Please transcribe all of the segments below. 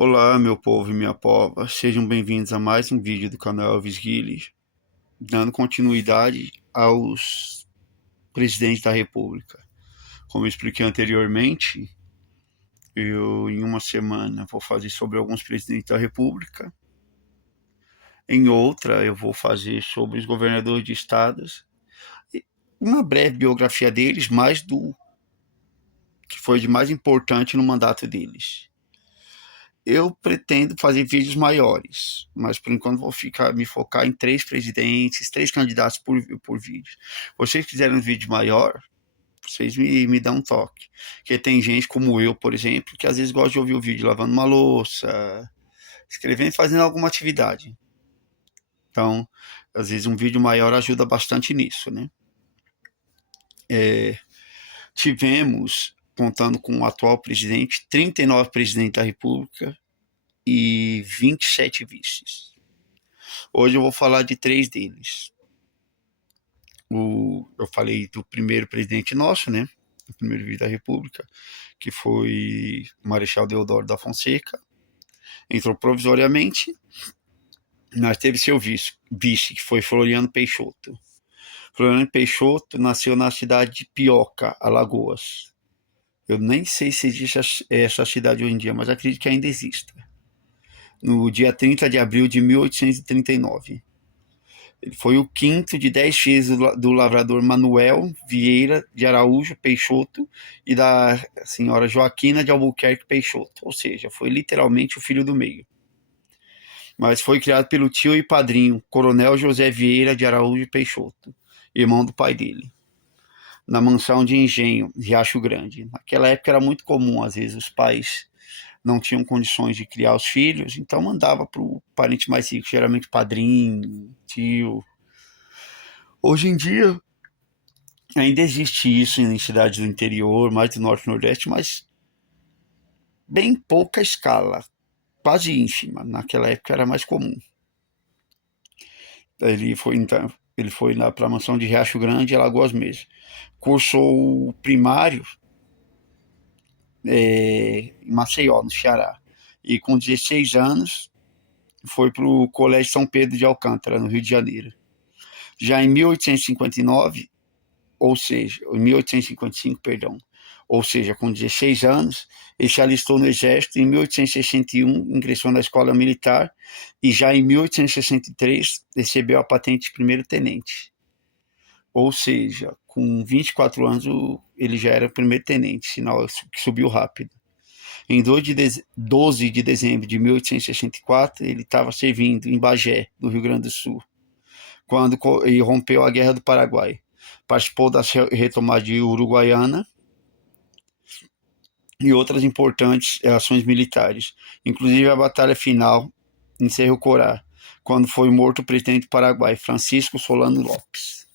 Olá, meu povo e minha pova, sejam bem-vindos a mais um vídeo do canal Elvis Guilherme, dando continuidade aos presidentes da República. Como eu expliquei anteriormente, eu em uma semana vou fazer sobre alguns presidentes da República, em outra eu vou fazer sobre os governadores de estados, uma breve biografia deles, mais do que foi de mais importante no mandato deles. Eu pretendo fazer vídeos maiores, mas por enquanto vou me focar em três presidentes, três candidatos por vídeo. Se vocês quiserem um vídeo maior, vocês me dão um toque. Porque tem gente como eu, por exemplo, que às vezes gosta de ouvir o vídeo lavando uma louça, escrevendo e fazendo alguma atividade. Então, às vezes um vídeo maior ajuda bastante nisso, né? Tivemos, contando com o atual presidente, 39 presidentes da República e 27 vices. Hoje eu vou falar de três deles. Eu falei do primeiro presidente nosso, né? O primeiro vice da República, que foi o Marechal Deodoro da Fonseca. Entrou provisoriamente, mas teve seu vice, que foi Floriano Peixoto. Floriano Peixoto nasceu na cidade de Pioca, Alagoas. Eu nem sei se existe essa cidade hoje em dia, mas acredito que ainda exista. No dia 30 de abril de 1839. Ele foi o quinto de 10 filhos do lavrador Manuel Vieira de Araújo Peixoto e da senhora Joaquina de Albuquerque Peixoto, ou seja, foi literalmente o filho do meio. Mas foi criado pelo tio e padrinho, Coronel José Vieira de Araújo Peixoto, irmão do pai dele, na mansão de engenho, Riacho Grande. Naquela época era muito comum, às vezes, os pais não tinham condições de criar os filhos, então mandava para o parente mais rico, geralmente padrinho, tio. Hoje em dia, ainda existe isso em cidades do interior, mais do norte e nordeste, mas bem pouca escala, quase ínfima. Naquela época era mais comum. Ele foi para a mansão de Riacho Grande, Alagoas mesmo. Cursou o primário em Maceió, no Ceará. E com 16 anos foi para o Colégio São Pedro de Alcântara, no Rio de Janeiro. Já em 1859, ou seja, em 1855, perdão, ou seja, com 16 anos, ele se alistou no Exército. Em 1861, ingressou na Escola Militar e já em 1863 recebeu a patente de primeiro-tenente. Ou seja, com 24 anos ele já era primeiro-tenente, sinal que subiu rápido. Em 12 de dezembro de 1864, ele estava servindo em Bagé, no Rio Grande do Sul, quando rompeu a Guerra do Paraguai. Participou da retomada de Uruguaiana e outras importantes ações militares, inclusive a batalha final em Cerro Corá, quando foi morto o presidente do Paraguai, Francisco Solano Lopes.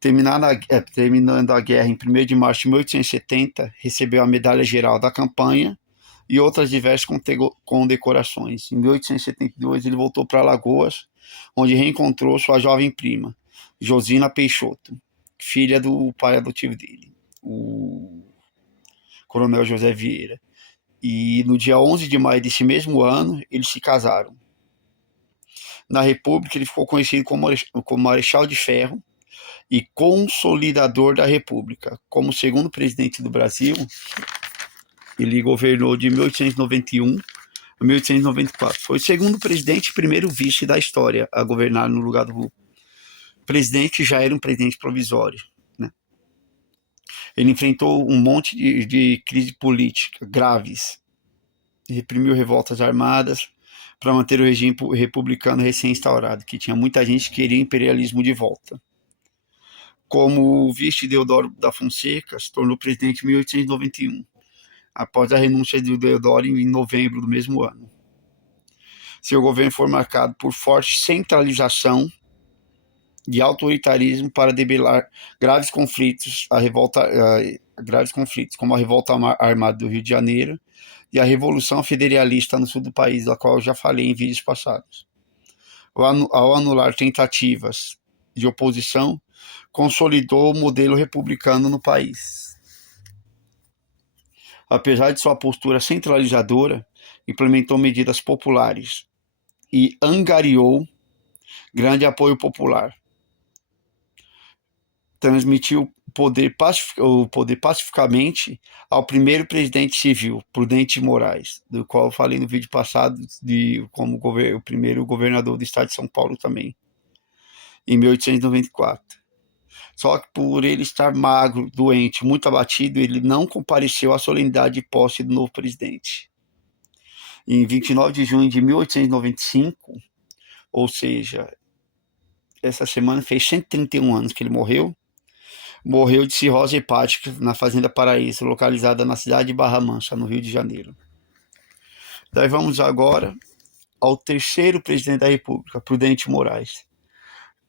Terminando a guerra em 1º de março de 1870, recebeu a Medalha Geral da Campanha e outras diversas condecorações. Em 1872, ele voltou para Alagoas, onde reencontrou sua jovem prima, Josina Peixoto, filha do pai adotivo dele, o Coronel José Vieira. E no dia 11 de maio desse mesmo ano, eles se casaram. Na República, ele ficou conhecido como Marechal de Ferro e consolidador da República. Como segundo presidente do Brasil, ele governou de 1891 a 1894. Foi o segundo presidente e primeiro vice da história a governar no lugar do presidente, que já era um presidente provisório. Né? Ele enfrentou um monte de crise política graves, reprimiu revoltas armadas para manter o regime republicano recém-instaurado, que tinha muita gente que queria imperialismo de volta. Como vice Deodoro da Fonseca, se tornou presidente em 1891, após a renúncia de Deodoro em novembro do mesmo ano. Seu governo foi marcado por forte centralização e autoritarismo para debelar graves conflitos, como a revolta armada do Rio de Janeiro e a Revolução Federalista no sul do país, da qual eu já falei em vídeos passados. Ao anular tentativas de oposição, consolidou o modelo republicano no país. apesar de sua postura centralizadora, implementou medidas populares e angariou grande apoio popular. Transmitiu o poder pacificamente ao primeiro presidente civil, Prudente Moraes, do qual eu falei no vídeo passado, como o primeiro governador do estado de São Paulo também, em 1894. Só que por ele estar magro, doente, muito abatido, ele não compareceu à solenidade de posse do novo presidente. Em 29 de junho de 1895, ou seja, essa semana fez 131 anos que ele morreu de cirrose hepática na Fazenda Paraíso, localizada na cidade de Barra Mansa, no Rio de Janeiro. Daí vamos agora ao terceiro presidente da República, Prudente Moraes.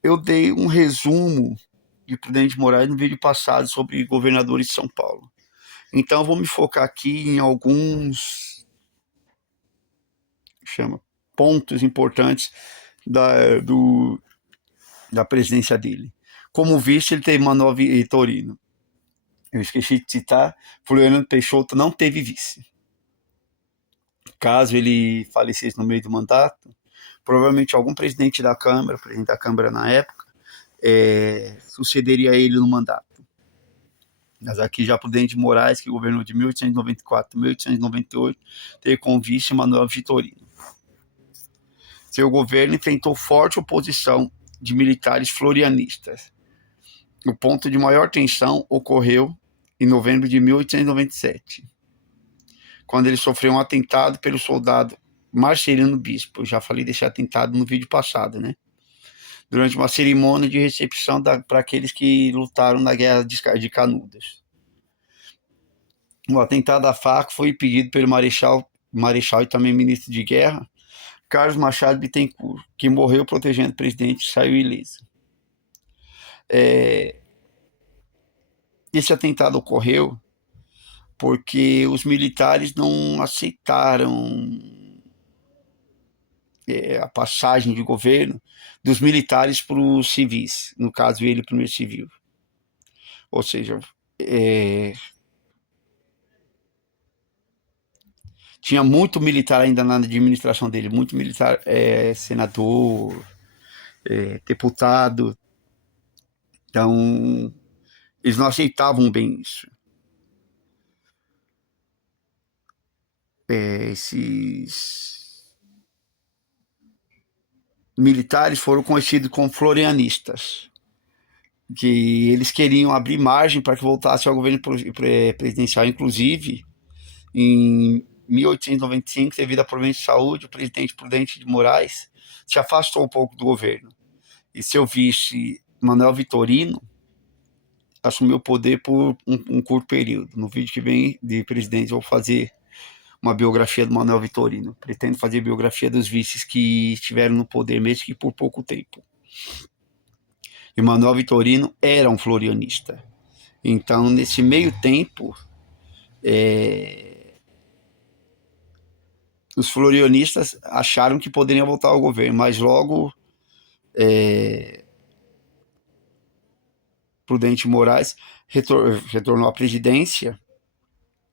Eu dei um resumo de Prudente Moraes no vídeo passado sobre governadores de São Paulo. Então eu vou me focar aqui em alguns pontos importantes da presidência dele. Como vice, ele teve Manuel Vitorino. Eu esqueci de citar, Floriano Peixoto não teve vice. Caso ele falecesse no meio do mandato, provavelmente algum presidente da Câmara na época, sucederia ele no mandato. Mas aqui já Prudente Moraes, que governou de 1894 a 1898, teve como vice Manuel Vitorino. Seu governo enfrentou forte oposição de militares florianistas. O ponto de maior tensão ocorreu em novembro de 1897, quando ele sofreu um atentado pelo soldado Marcelino Bispo. Eu já falei desse atentado no vídeo passado, né? Durante uma cerimônia de recepção para aqueles que lutaram na Guerra de Canudos. O atentado à faca foi pedido pelo marechal e também ministro de Guerra, Carlos Machado Bittencourt, que morreu protegendo o presidente e saiu ileso. Esse atentado ocorreu porque os militares não aceitaram a passagem de governo dos militares para os civis, no caso ele primeiro civil. Ou seja, tinha muito militar ainda na administração dele, muito militar, senador, deputado. Então, eles não aceitavam bem isso. Esses militares foram conhecidos como florianistas, que eles queriam abrir margem para que voltasse ao governo presidencial. Inclusive, em 1895, devido a problemas de saúde, o presidente Prudente de Moraes se afastou um pouco do governo. E seu vice, Manuel Vitorino, assumiu o poder por um curto período. No vídeo que vem de presidente, eu vou fazer uma biografia do Manuel Vitorino. Pretendo fazer biografia dos vices que estiveram no poder, mesmo que por pouco tempo. E Manuel Vitorino era um florianista. Então, nesse meio tempo, os florianistas acharam que poderiam voltar ao governo, mas logo Prudente Moraes retornou à presidência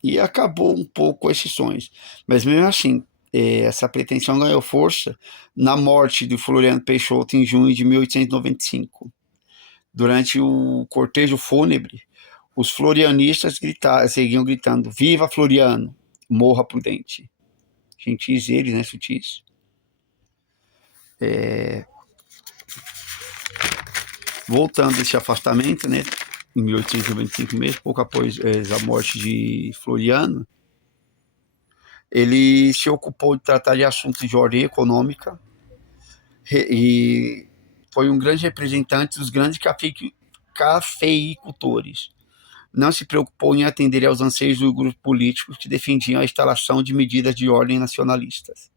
e acabou um pouco com esses sonhos. Mas mesmo assim, essa pretensão ganhou força na morte de Floriano Peixoto em junho de 1895. Durante o cortejo fúnebre, os florianistas seguiam gritando: "Viva Floriano, morra Prudente". Gentis eles, né, sutis. Voltando desse afastamento, né, em 1895 mesmo, pouco após a morte de Floriano, ele se ocupou de tratar de assuntos de ordem econômica e foi um grande representante dos grandes cafeicultores. Não se preocupou em atender aos anseios dos grupos políticos que defendiam a instalação de medidas de ordem nacionalistas.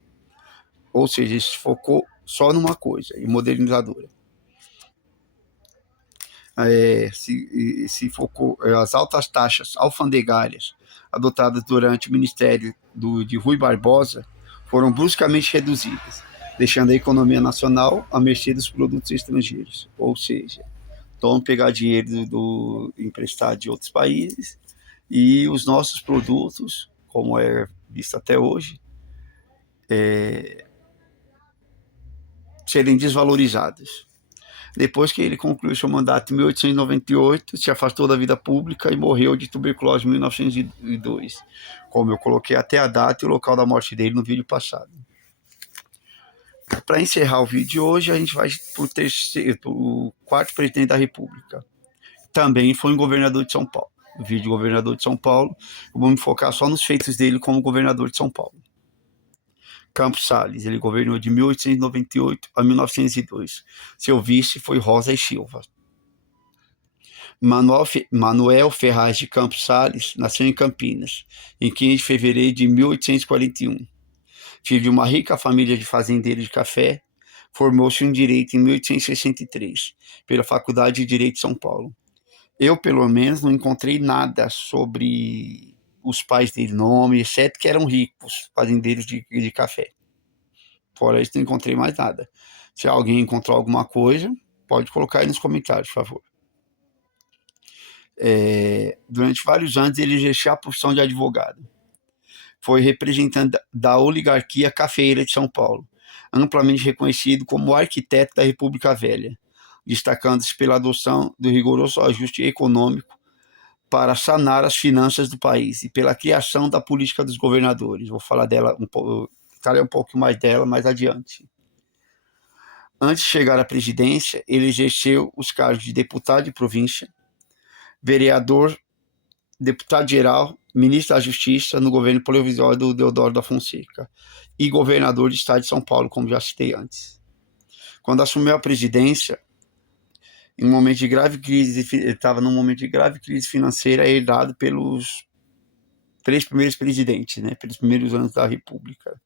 Ou seja, ele se focou só numa coisa, e modernizadora. Se focou as altas taxas alfandegárias adotadas durante o ministério de Rui Barbosa foram bruscamente reduzidas, deixando a economia nacional à mercê dos produtos estrangeiros. Ou seja, pegar dinheiro emprestado de outros países e os nossos produtos, como é visto até hoje, serem desvalorizados. Depois que ele concluiu seu mandato em 1898, se afastou da vida pública e morreu de tuberculose em 1902, como eu coloquei até a data e o local da morte dele no vídeo passado. Para encerrar o vídeo de hoje, a gente vai para o quarto presidente da República. Também foi um governador de São Paulo. O vídeo de governador de São Paulo, eu vou me focar só nos feitos dele como governador de São Paulo. Campos Salles, ele governou de 1898 a 1902. Seu vice foi Rosa e Silva. Manuel Ferraz de Campos Salles nasceu em Campinas, em 15 de fevereiro de 1841. Filho de uma rica família de fazendeiros de café, formou-se em Direito em 1863, pela Faculdade de Direito de São Paulo. Eu, pelo menos, não encontrei nada sobre os pais dele, nome, exceto que eram ricos, fazendeiros de café. Fora isso, não encontrei mais nada. Se alguém encontrou alguma coisa, pode colocar aí nos comentários, por favor. Durante vários anos, ele exerceu a profissão de advogado. Foi representante da oligarquia cafeeira de São Paulo, amplamente reconhecido como arquiteto da República Velha, destacando-se pela adoção do rigoroso ajuste econômico para sanar as finanças do país e pela criação da política dos governadores. Vou falar dela falarei um pouco mais dela mais adiante. Antes de chegar à presidência, ele exerceu os cargos de deputado de província, vereador, deputado-geral, ministro da Justiça no governo provisório do Deodoro da Fonseca e governador do estado de São Paulo, como já citei antes. Quando assumiu a presidência, em um momento de grave crise, estava num momento de grave crise financeira herdado pelos 3 primeiros presidentes, né, pelos primeiros anos da República.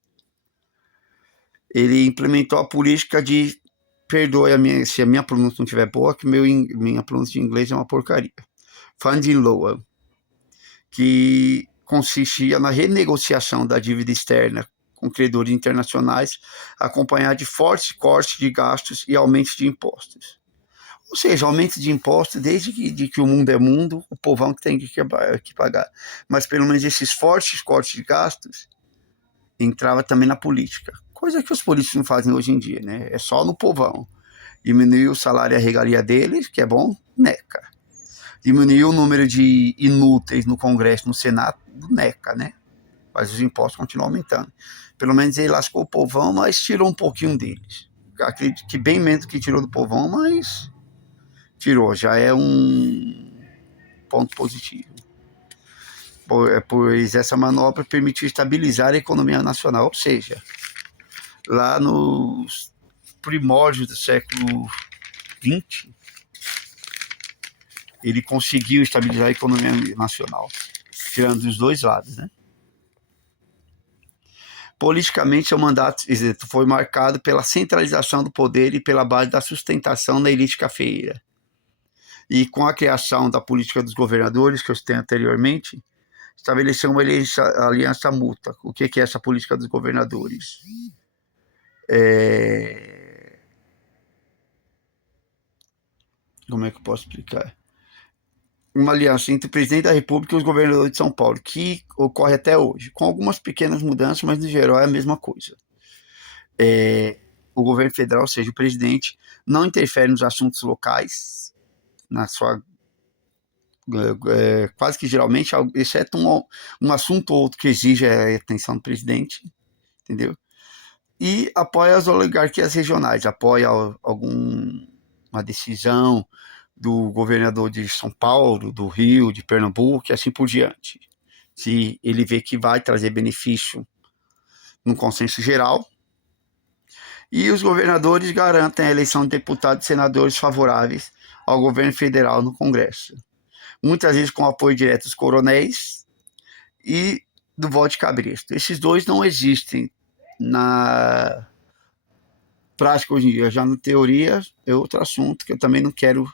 Ele implementou a política de, perdoe se a minha pronúncia não estiver boa, que minha pronúncia de inglês é uma porcaria, funding loan, que consistia na renegociação da dívida externa com credores internacionais, acompanhada de fortes cortes de gastos e aumentos de impostos. Ou seja, aumento de impostos desde que o mundo é mundo, o povão que tem que pagar. Mas pelo menos esses fortes cortes de gastos entrava também na política. Coisa que os políticos não fazem hoje em dia, né? É só no povão. Diminuiu o salário e a regalia deles, que é bom, neca. Diminuiu o número de inúteis no Congresso, no Senado, neca, né? Mas os impostos continuam aumentando. Pelo menos ele lascou o povão, mas tirou um pouquinho deles. Acredito que bem menos que tirou do povão, mas tirou. Já é um ponto positivo. Pois essa manobra permitiu estabilizar a economia nacional, ou seja, lá nos primórdios do século XX, ele conseguiu estabilizar a economia nacional, tirando dos dois lados, né? Politicamente, seu mandato foi marcado pela centralização do poder e pela base da sustentação da elite cafeeira. E com a criação da política dos governadores, que eu citei anteriormente, estabeleceu uma aliança mútua. O que é essa política dos governadores? Como é que eu posso explicar? Uma aliança entre o presidente da República e os governadores de São Paulo, que ocorre até hoje, com algumas pequenas mudanças, mas no geral é a mesma coisa. O governo federal, ou seja, o presidente, não interfere nos assuntos locais, na sua quase que geralmente, exceto um assunto ou outro que exige a atenção do presidente, entendeu? E apoia as oligarquias regionais, apoia alguma decisão do governador de São Paulo, do Rio, de Pernambuco e assim por diante. Se ele vê que vai trazer benefício no consenso geral. E os governadores garantem a eleição de deputados e senadores favoráveis ao governo federal no Congresso. Muitas vezes com apoio direto dos coronéis e do voto de cabresto. Esses dois não existem na prática hoje em dia. Já na teoria é outro assunto que eu também não quero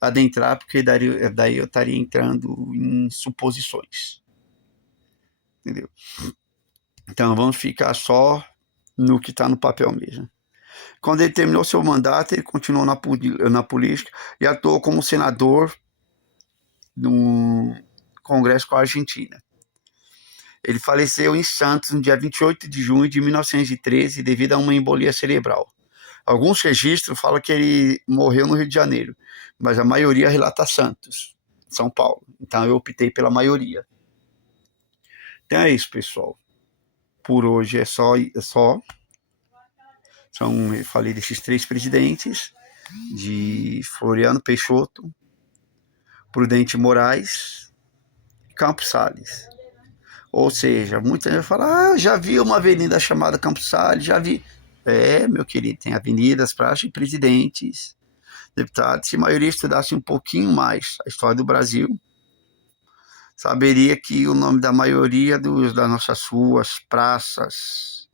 adentrar, porque daí eu estaria entrando em suposições. Entendeu? Então vamos ficar só no que está no papel mesmo. Quando ele terminou seu mandato, ele continuou na política e atuou como senador congresso com a Argentina. Ele faleceu em Santos no dia 28 de junho de 1913 devido a uma embolia cerebral. Alguns registros falam que ele morreu no Rio de Janeiro, mas a maioria relata Santos, São Paulo. Então eu optei pela maioria. Então é isso, pessoal. Por hoje é só. Eu falei desses 3 presidentes, de Floriano Peixoto, Prudente Moraes e Campos Salles. Ou seja, muita gente fala, eu já vi uma avenida chamada Campos Salles, já vi. Meu querido, tem avenidas, praças e presidentes, deputados. Se a maioria estudasse um pouquinho mais a história do Brasil, saberia que o nome da maioria das nossas ruas, praças,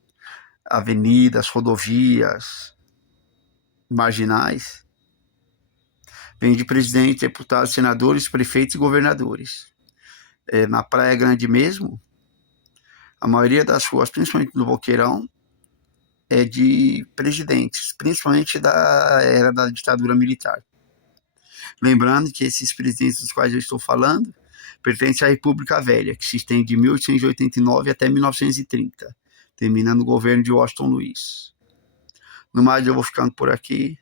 avenidas, rodovias, marginais, vem de presidente, deputados, senadores, prefeitos e governadores. Na Praia Grande mesmo, a maioria das ruas, principalmente no Boqueirão, é de presidentes, principalmente da era da ditadura militar. Lembrando que esses presidentes dos quais eu estou falando pertencem à República Velha, que se estende de 1889 até 1930, terminando no governo de Washington Luiz. No mais, eu vou ficando por aqui.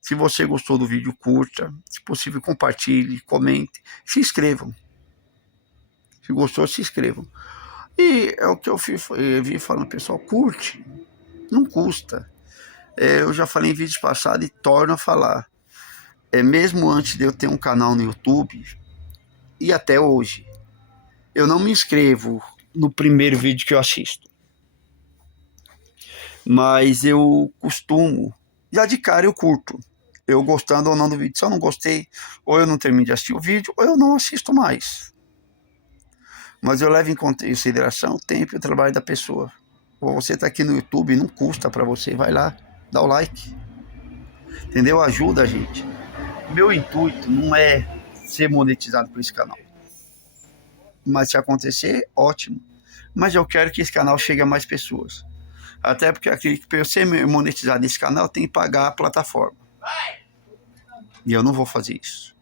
Se você gostou do vídeo, curta. Se possível, compartilhe, comente. Se inscrevam. Se gostou, se inscrevam. E é o que eu vi falando, pessoal, curte. Não custa. Eu já falei em vídeos passados e torno a falar. Mesmo antes de eu ter um canal no YouTube, e até hoje, eu não me inscrevo no primeiro vídeo que eu assisto. Mas eu costumo, já de cara eu curto. Eu gostando ou não do vídeo. Se eu não gostei, ou eu não termino de assistir o vídeo, ou eu não assisto mais. Mas eu levo em consideração o tempo e o trabalho da pessoa. Você está aqui no YouTube, não custa para você, vai lá, dá o like. Entendeu? Ajuda a gente. Meu intuito não é ser monetizado por esse canal. Mas se acontecer, ótimo. Mas eu quero que esse canal chegue a mais pessoas. Até porque para eu ser monetizado nesse canal, tem que pagar a plataforma. E eu não vou fazer isso.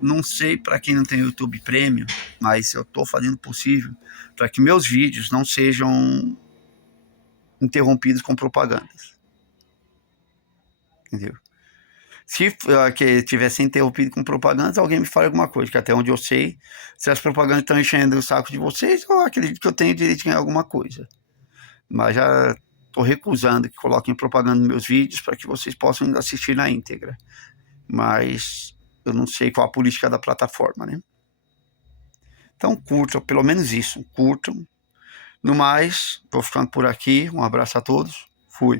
Não sei para quem não tem YouTube Premium, mas eu estou fazendo o possível para que meus vídeos não sejam interrompidos com propagandas. Entendeu? Se que tivesse interrompido com propagandas, alguém me fale alguma coisa, que até onde eu sei, se as propagandas estão enchendo o saco de vocês, eu acredito que eu tenho direito de ganhar alguma coisa. Mas já estou recusando que coloquem propaganda nos meus vídeos para que vocês possam assistir na íntegra. Mas eu não sei qual a política da plataforma, né? Então curtam, pelo menos isso, curtam. No mais, estou ficando por aqui. Um abraço a todos. Fui.